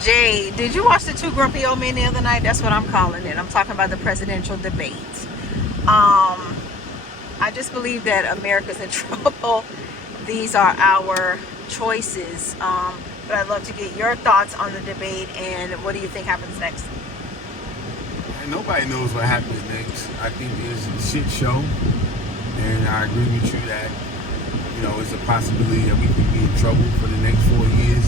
Jay, did you watch the two grumpy old men the other night? That's what I'm calling it. I'm talking about the presidential debate. I just believe that America's in trouble. These are our choices. But I'd love to get your thoughts on the debate and what do you think happens next? And nobody knows what happens next. I think it's a shit show, and I agree with you that it's a possibility that we could be in trouble for the next 4 years.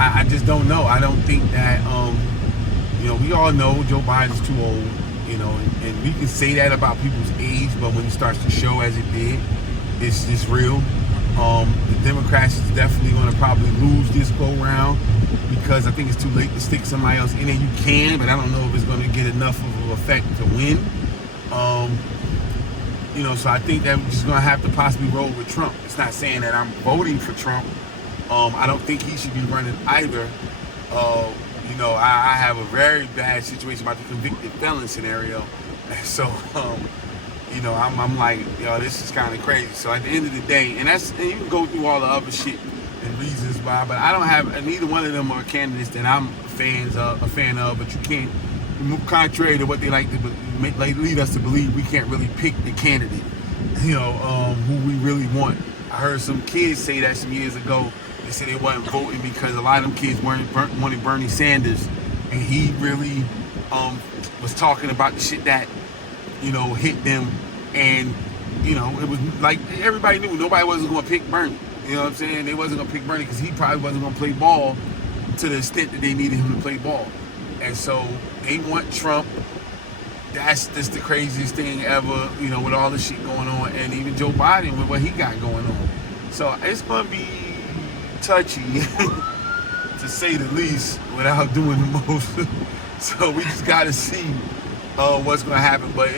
I just don't know. I don't think that we all know Joe Biden's too old. And we can say that about people's age, but when it starts to show as it did, it's just real. The Democrats is definitely going to probably lose this go round because I think it's too late to stick somebody else in there. You can, but I don't know if it's going to get enough of an effect to win. So I think that we're just going to have to possibly roll with Trump. It's not saying that I'm voting for Trump. I don't think he should be running either. I have a very bad situation about the convicted felon scenario. So, I'm like, this is kind of crazy. So at the end of the day, and you can go through all the other shit and reasons why, but I don't have, neither one of them are candidates that I'm a fan of, but you can't, contrary to what they like to lead us to believe, we can't really pick the candidate, who we really want. I heard some kids say that some years ago. They said they wasn't voting because a lot of them kids wanted Bernie Sanders, and he really was talking about the shit that hit them, and it was like everybody knew nobody wasn't going to pick Bernie. You know what I'm saying? They wasn't going to pick Bernie because he probably wasn't going to play ball to the extent that they needed him to play ball, and so they want Trump. That's just the craziest thing ever, with all the shit going on, and even Joe Biden with what he got going on. So it's going to be touchy, to say the least, without doing the most. So we just got to see what's going to happen. But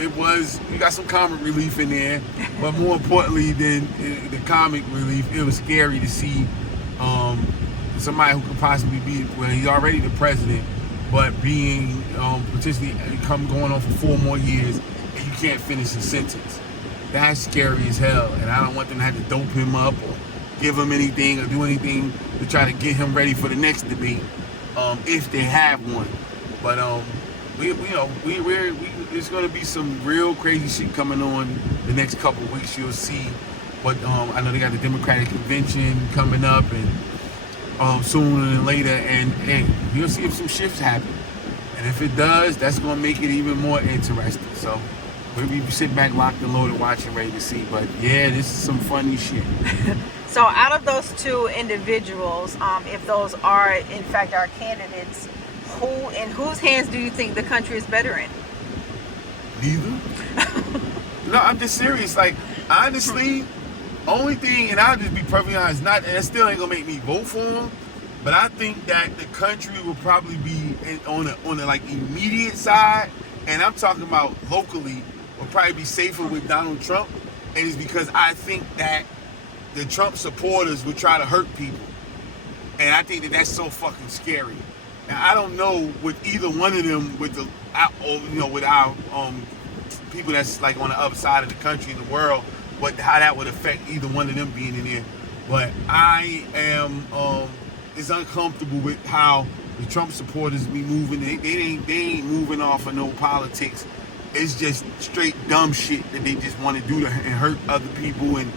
we got some comic relief in there. But more importantly than the comic relief, it was scary to see somebody who could possibly be, he's already the president, but being potentially going on for 4 more years, and you can't finish a sentence. That's scary as hell, and I don't want them to have to dope him up or give him anything or do anything to try to get him ready for the next debate, if they have one. But there's going to be some real crazy shit coming on the next couple of weeks. You'll see what I know they got the Democratic convention coming up, and sooner than later, and you'll see if some shifts happen. And if it does, that's going to make it even more interesting. So we'll be sitting back, locked and loaded, watching, ready to see. But yeah, this is some funny shit. So out of those two individuals, if those are in fact our candidates, in whose hands do you think the country is better in? Neither. No, I'm just serious. Like, honestly, only thing, and I'll just be perfectly honest, that still ain't gonna make me vote for him, but I think that the country will probably be on the like immediate side, and I'm talking about locally, will probably be safer with Donald Trump, and it's because I think that the Trump supporters would try to hurt people, and I think that that's so fucking scary. Now I don't know with either one of them, with our people that's like on the other side of the country in the world, how that would affect either one of them being in there. But I am is uncomfortable with how the Trump supporters be moving. They ain't moving off of no politics. It's just straight dumb shit that they just want to do and hurt other people and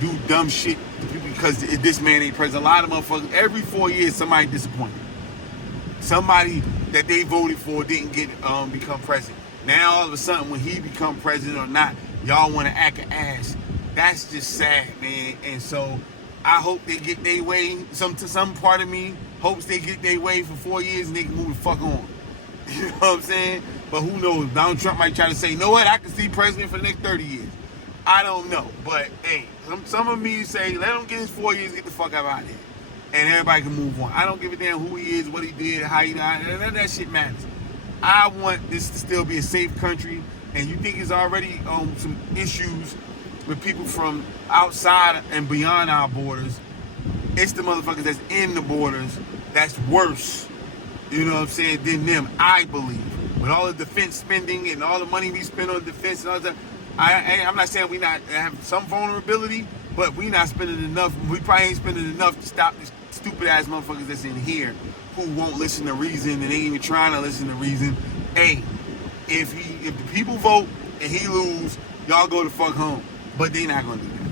do dumb shit because this man ain't president. A lot of motherfuckers, every 4 years somebody disappointed. Somebody that they voted for didn't get become president. Now all of a sudden when he become president or not, y'all want to act an ass. That's just sad, man. And so I hope they get their way. Some part of me hopes they get their way for 4 years and they can move the fuck on. You know what I'm saying? But who knows? Donald Trump might try to say, you know what? I can see president for the next 30 years. I don't know. But hey, some of me say, let him get his 4 years, get the fuck out of here. And everybody can move on. I don't give a damn who he is, what he did, how he died. None of that shit matters. I want this to still be a safe country. And you think there's already some issues with people from outside and beyond our borders. It's the motherfuckers that's in the borders that's worse, you know what I'm saying, than them, I believe. With all the defense spending and all the money we spend on defense and all that, I'm not saying we not have some vulnerability, but we not spending enough. We probably ain't spending enough to stop this stupid ass motherfuckers that's in here who won't listen to reason and ain't even trying to listen to reason. Hey, if the people vote and he lose, y'all go the fuck home. But they not gonna do that.